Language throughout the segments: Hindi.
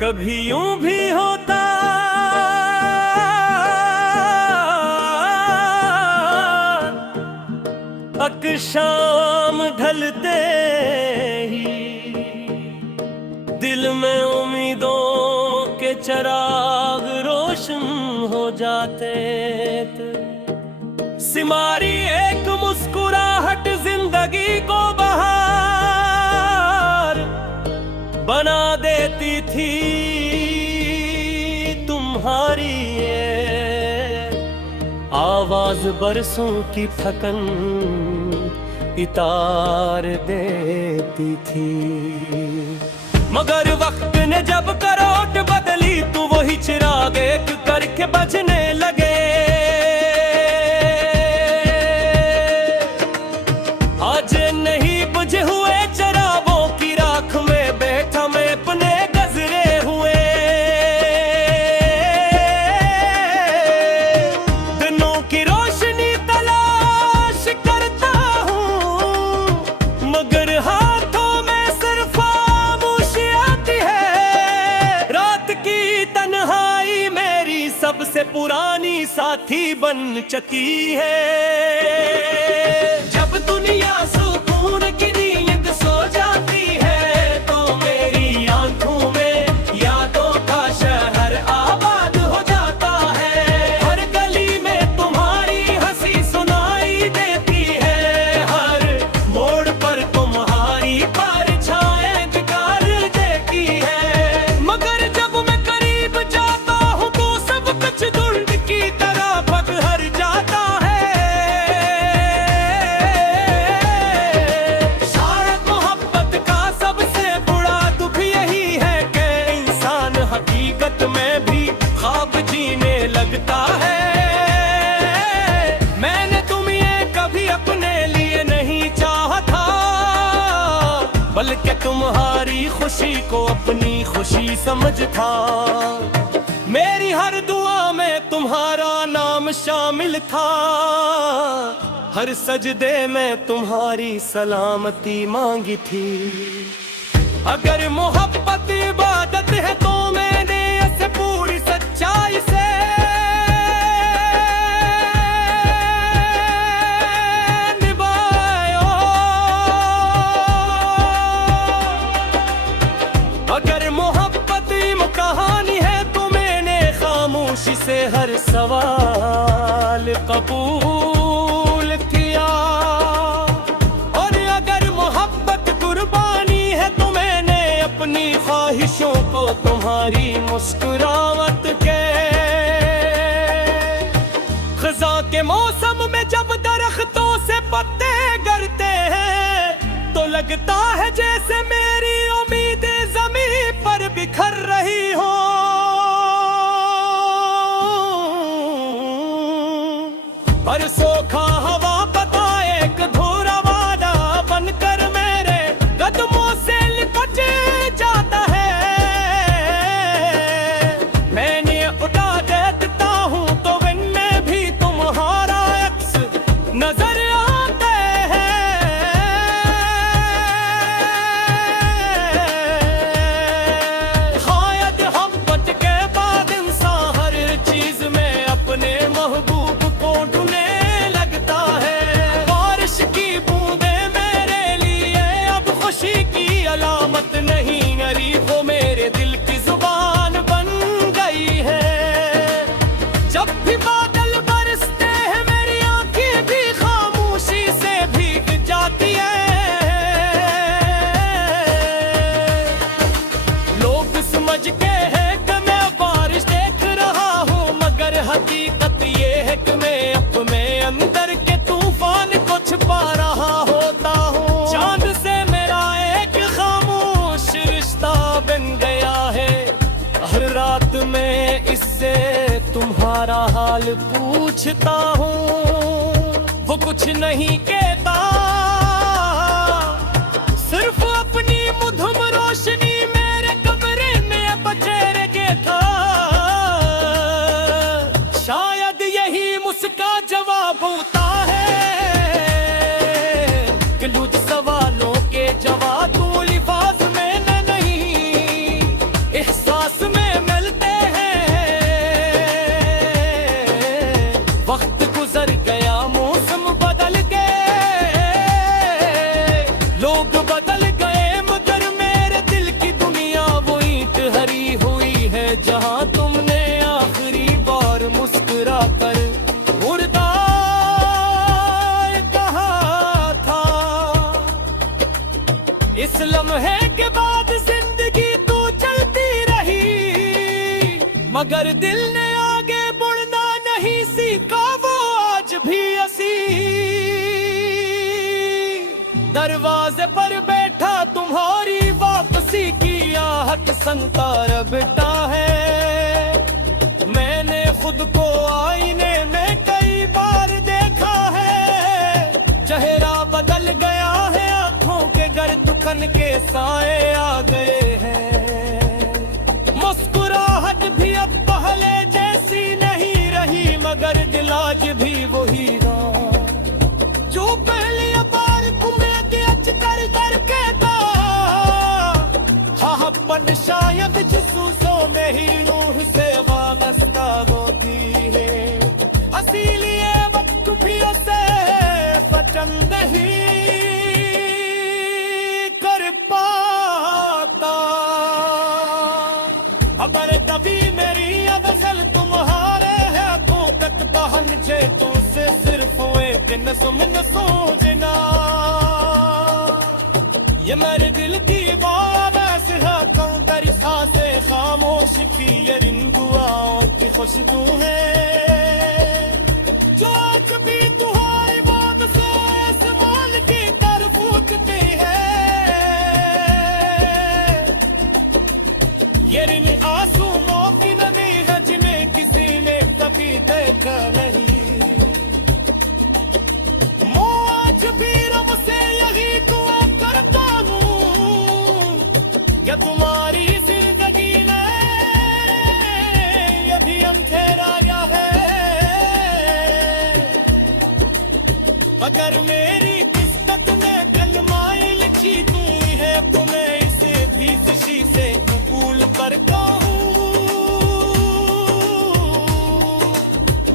कभी यूं भी होता अक शाम ढलते ही दिल में उम्मीदों के चिराग रोशन हो जाते। सिमारी एक मुस्कुराहट जिंदगी को बहार बना देती थी तुम्हारी ये आवाज बरसों की थकन इतार देती थी। मगर वक्त ने जब करवट बदली तो वही चिराग एक करके बजने लगे। आज नहीं बुझे हुए चरागों की राख में बैठा मैं अपने गजरे हुए। दिनों की रोशनी तलाश करता हूँ मगर हाथों में सिर्फ खामोशी आती है। रात की तन्हाई मेरी सबसे पुरानी साथी बन चुकी है। जब दुनिया सुकून की नींद सो जाती है तो मेरी आंखों में यादों का शहर आबाद हो जाता है। हर गली में तुम्हारी हंसी सुनाई देती है, हर मोड़ पर तुम्हारी परछाएं दिखार देती है। मगर जब मैं करीब जाता हूँ तो सब कुछ धुंध की तरह पगहर जाता है। शायद मोहब्बत का सबसे बड़ा दुख यही है कि इंसान हकीकत में भी ख्वाब जीने लगता है। मैंने तुम्हें कभी अपने लिए नहीं चाहा था बल्कि तुम्हारी खुशी को अपनी खुशी समझता। मेरी हर दुआ में तुम्हारा नाम शामिल था, हर सजदे में तुम्हारी सलामती मांगी थी। अगर मोहब्बत इबादत है तो मैंने इसे पूरी सच्चाई से निभाया। अगर मोहब्बत कहानी है तो मैंने खामोशी से हर सवाल कबूल किया। और अगर मोहब्बत कुर्बानी है तो मैंने अपनी ख्वाहिशों को तुम्हारी मुस्कुराहट के खज़ां के मौसम में जब दरख्तों से पत्ते गिरते हैं तो लगता है जैसे मेरी उम्मीदें ज़मीन पर बिखर रही हो। पर सोखा हवा पता एक धूरा वादा बनकर मेरे कदमों से लिपट जाता है। मैंने उड़ा देता हूँ तो इनमें भी तुम्हारा अक्स नजर आता है। शायद मोहब्बत के बाद इंसान हर चीज में अपने महबूब को ढूंढने लगता है। बारिश की बूंदें मेरे लिए अब खुशी की अलामत नहीं, नरी वो मेरे दिल की जुबान बन गई है। जब भी बादल बरसते हैं मेरी आंखें भी खामोशी से भीग जाती है। लोग समझ के हैं कि मैं बारिश देख रहा हूँ मगर हकीकत ये है कि मैं अपने अंदर के तूफान को छुपा रहा होता हूँ। चांद से मेरा एक खामोश रिश्ता बन गया है। हर रात में इससे तुम्हारा हाल पूछता हूँ, वो कुछ नहीं कहता, सिर्फ अपनी मधुम रोशनी मेरे कमरे में बचेरे था। शायद यही मुस्का जवाब होता है कि कुछ सवालों के जवाब तो लिफाज में नहीं, एहसास कर मुर्दार कहा था। इस लम्हे के बाद जिंदगी तो चलती रही, मगर दिल ने आगे बढ़ना नहीं सीखा, वो आज भी हंसी दरवाजे पर बैठा तुम्हारी वापसी की आहट संता रबटा है। मैंने खुद को आईने में कई बार देखा है, चेहरा बदल गया है, आंखों के घर दुखन के साए आ गए हैं। मुस्कुराहट भी अब पहले जैसी नहीं रही, मगर दिल आज भी वही रहा जो पहली बार तुम्हें दिच कर के था। हाँ शायद जसूसों में ही रूह से वाबस्ता होती है, इसीलिए वक्त भी उसे पसंद ही कर पाता। अगर कभी मेरी अवसल तुम्हारे हाथों तक पहुंचे तो उसे सिर्फ एक दिन सुमन सोचना। ये मेरे दिल की बात है कल तेरी सांसें खामोश की, ये इन दुआओं की खुशबू है जो आज भी तुम्हारी बात से आसमान की तरफ उठती है। ये इन आंसुओं की नमी है जिन्हें किसी ने कभी देखा नहीं। आज भी रब से यही दुआ करता हूँ कि तुम्हारी जिंदगी में यदि अंधेरा आया है, अगर मेरी किस्मत में कलमाएं लिखी हुई है तो मैं इसे भी खुशी से कबूल करता हूँ।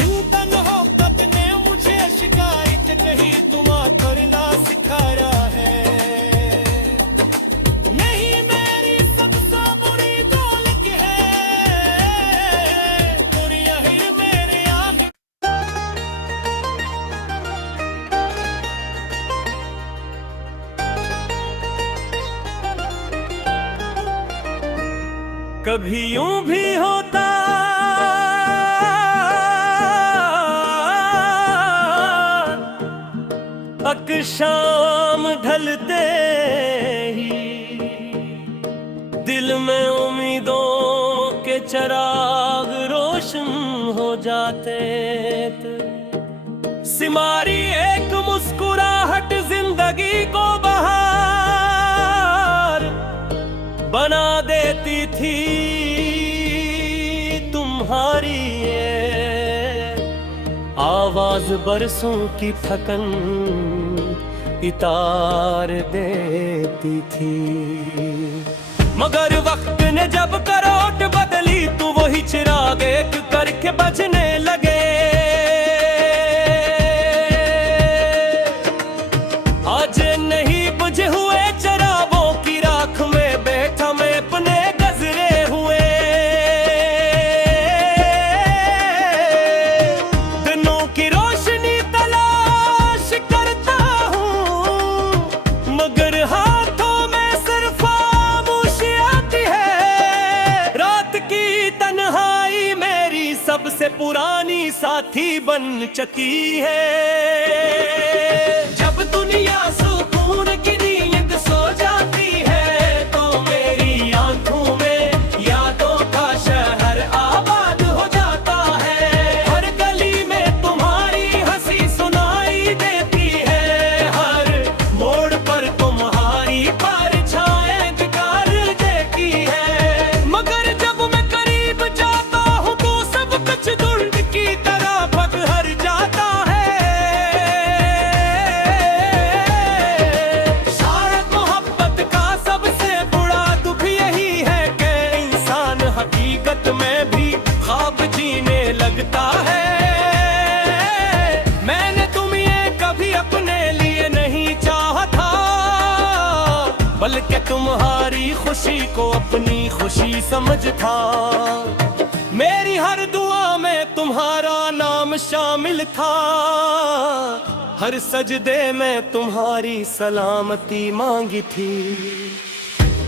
यूं तन्हापत ने मुझे शिकायत नहीं दुआ करना सिखाया है। नहीं मेरी सबसे बुरी दौलत है, बुरी आखिर मेरे आगे। कभी यूं भी होता अक शाम ढलते ही दिल में उम्मीदों के चिराग रोशन हो जाते थे। सिमारी एक मुस्कुराहट जिंदगी को बहार बना देती थी तुम्हारी ये आवाज बरसों की थकन इतार देती थी। मगर वक्त ने जब करवट बदली तो वही चिराग एक करके बजने लगे। आज नहीं बुझे हुए चरागों की राख में बैठा मैं अपने गजरे हुए। दिनों की रोशनी तलाश करता हूँ, मगर हाथों में सिर्फ खामोशी आती है। रात की तन्हाई मेरी सबसे पुरानी साथी बन चुकी है। जब दुनिया सुकून की नींद सो जाती है तो मेरी आंखों में यादों का शहर आबाद हो जाता है। हर गली में तुम्हारी हंसी सुनाई देती है, हर मोड़ पर तुम्हारी परछाएं दिखार देती है। मगर जब मैं करीब जाता हूँ तो सब कुछ धुंध की तरह बदहर जाता है। शायद मोहब्बत का सबसे बुरा दुख यही है कि इंसान हकीकत में भी ख्वाब जीने लगता है। मैंने तुम्हें कभी अपने लिए नहीं चाहा था, बल्कि तुम्हारी खुशी को अपनी खुशी समझ था। मेरी हर दुआ में तुम्हारा नाम शामिल था, हर सजदे में तुम्हारी सलामती मांगी थी।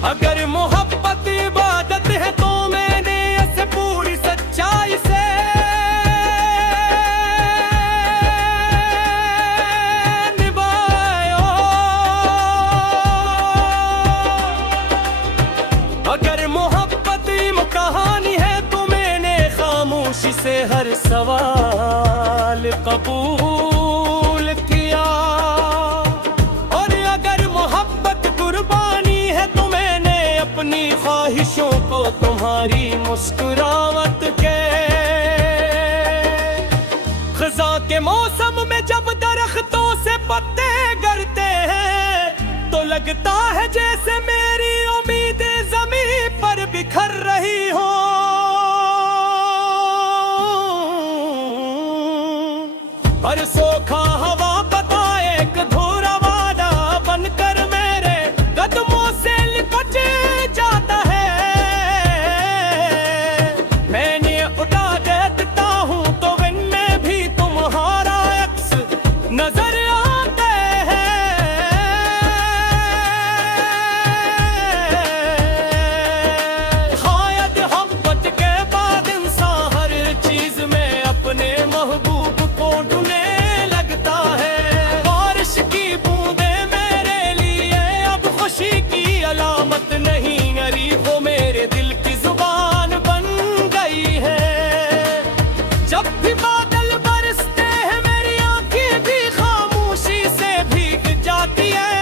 अगर मोहब्बत इबादत है तो मैंने ऐसे पूरी सच्चाई से निभाया। अगर मोहब्बत कहानी है तो मैंने खामोशी से हर सवाल कबूल किया। और अगर मोहब्बत कुर्बानी है तो मैंने अपनी ख्वाहिशों को तुम्हारी मुस्कुराहट के खज़ां के मौसम में जब दरख्तों से पत्ते गिरते हैं तो लगता है जैसे मेरी उम्मीदें ज़मीन पर बिखर रही हो। पर सोखा हवा पता एक धूरा वादा बनकर मेरे कदमों से लिपट जाता है। मैंने उठा देता हूँ तो इनमें भी तुम्हारा अक्स नजर आता है। शायद मोहब्बत के बाद इंसान हर चीज में अपने महबूब को ढूंढने लगता है। बारिश की बूंदें मेरे लिए अब खुशी की अलामत नहीं, अरी वो मेरे दिल की जुबान बन गई है। जब भी बादल बरसते हैं मेरी आंखें भी खामोशी से भीग जाती है।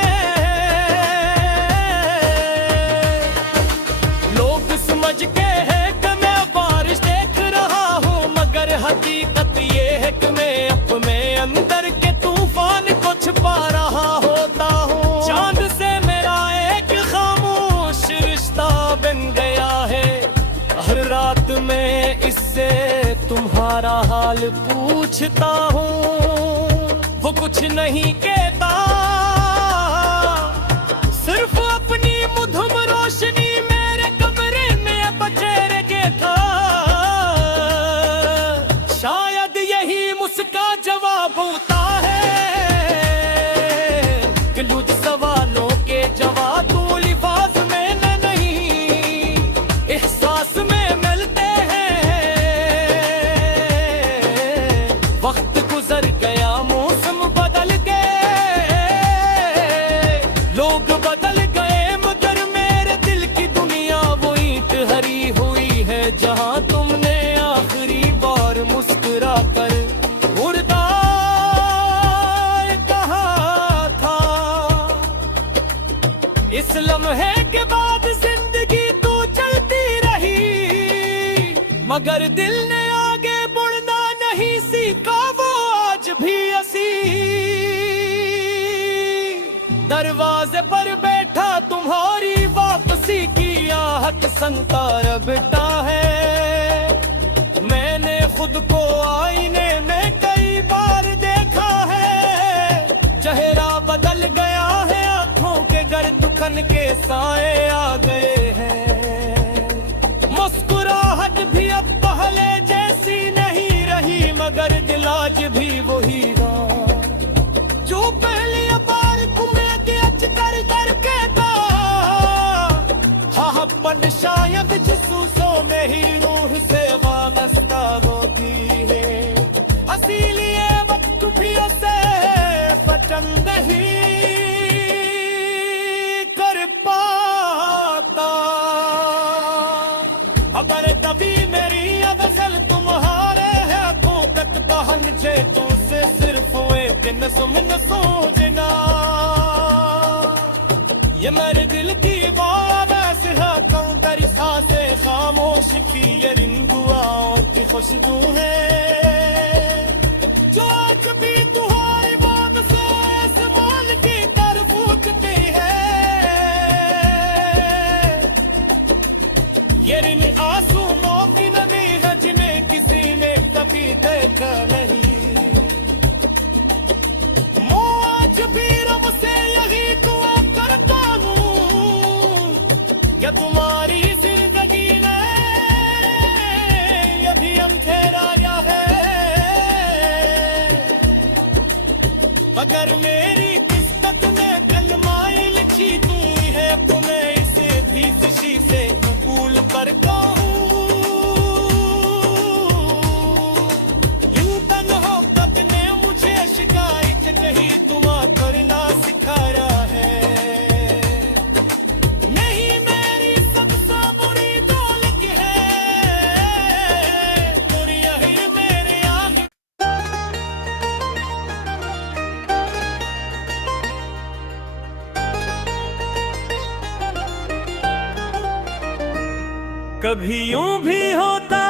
लोग समझ के हैं कि मैं बारिश देख रहा हूँ, मगर हकीकत ये है कि मैं अपने अंदर के तूफान को छुपा रहा होता हूँ। चांद से मेरा एक खामोश रिश्ता बन गया है। हर रात में इससे तुम्हारा हाल पूछता हूँ, वो कुछ नहीं कहता, सिर्फ अपनी मधुम रोशनी मेरे कमरे में बचेरे देता। शायद यही मुस्का जवाब होता है कि कुछ सवालों के जवाब तू लिफाज में नहीं एहसास में मिलते हैं। वक्त गुजर गया, मौसम बदल गए, लोग बदल गए, मगर मेरे दिल की दुनिया वो ईंट हरी हुई है जहां तुमने आखिरी बार मुस्कुरा कर मुर्दा कहा था। इस लम्हे के बाद जिंदगी तो चलती रही, मगर दिल ने आगे बढ़ना नहीं सीखा, वो आज भी हंसी दरवाजे पर बैठा तुम्हारी वापसी की आहट संता रबता है। मैंने खुद को आईने में कई बार देखा है, चेहरा बदल गया है, आंखों के गर्दन के साए आ गए हैं। मुस्कुराहट भी अब पहले जैसी नहीं रही, मगर दिल आज भी वही रहा जो पहली बार तुम्हें देख कर कर कहता। हाँ पन शायद जसूसों में ही रूह से वाबस्ता होती है, इसीलिए वक्त भी उसे पसंद ही कर पाता। अगर कभी मेरी गज़ल तुम्हारे हाथों तक पहुंचे तो उसे सिर्फ एक नज़्म सोचना। ये मेरे दिल की बात है, कौन करी सांसें खामोश की, ये इन दुआओं की खुशबू है जो कभी तुम्हारी बात से आसमान की तरफ उठती है। ये इन आंसुओं की नमी है जिन्हें किसी ने कभी देखा नहीं। आज भी रब से यही दुआ करता हूँ कि तुम्हारी जिंदगी में अगर मेरी किस्मत में कलमाए लिखी तू है तो मैं इसे भी खुशी से कबूल करता हूँ। यूं तन्हापन ने मुझे शिकायत नहीं दुआ करना सिखाया है। नहीं मेरी सबसे बुरी दौलत है और यही मेरे आगे। कभी यूं भी होता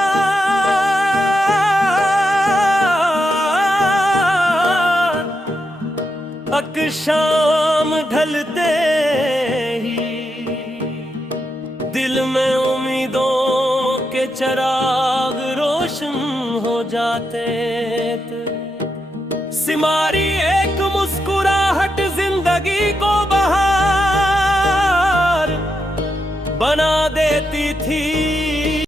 अक शाम ढलते ही दिल में उम्मीदों के चिराग रोशन हो जाते। सिमारी